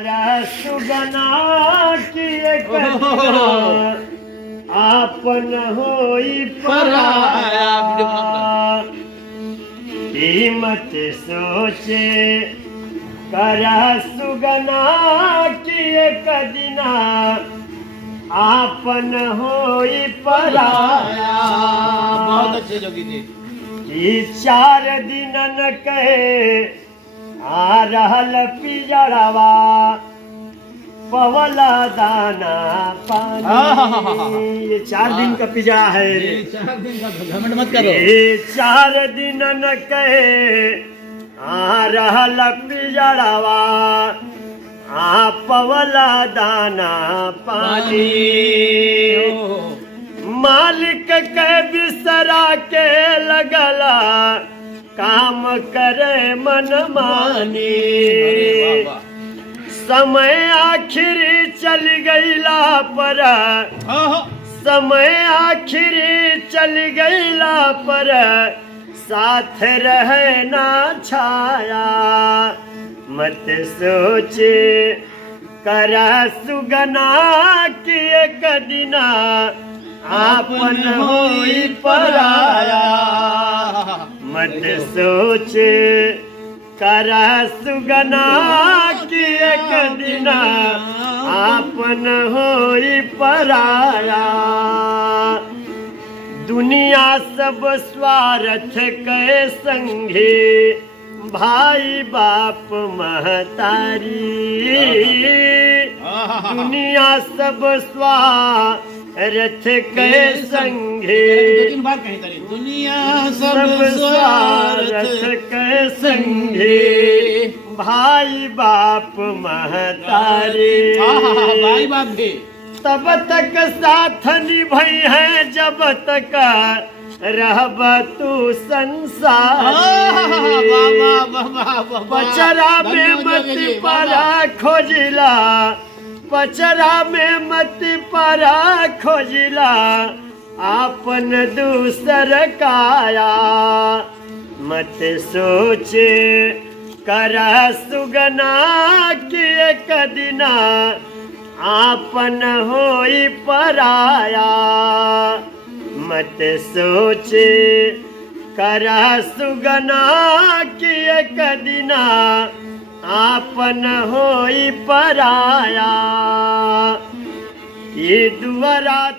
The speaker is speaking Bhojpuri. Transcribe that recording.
करा सुगना की एक आपन होई पराया कीमत सोचे करा सुगना की एक दिना आपन होई पराया। बहुत अच्छे जोगी जी। कि 4 दिन न कहे आ रहल पिजड़वा पवला दाना पानी। ये 4 दिन का पिजड़ा है। 4 दिन का घमंड मत करो। ये 4 दिन न कहे आ रहल पिजड़वा आ पवला दाना पानी। मालिक के बिसरा के लगला काम करे मन मानी। समय आखिरी चल गईला पर समय आखिरी चल गईला पर साथ रहे ना छाया। मत सोचे करा सुगना की एक दिना आपन होई पराया। मत सोचे करा सुगना की एक दिना आपन होई पराया। दुनिया सब स्वार्थ के संगे भाई बाप महतारी। दुनिया सब स्वार्थ के संगे दुनिया सब स्वार्थ के संगे भाई बाप महतारी। भाई बाप भी तब तक साथ निभाई है जब तक रहब तू संसार। पचरा में मत परा खोजिला पचरा में मत परा खोजिला आपन दूसर काया। मत सोचे करा सुगना की एक दिना आपन होई पराया। मत सोचे करा सुगना की एक दिना आपन होई पराया। ये दुआरा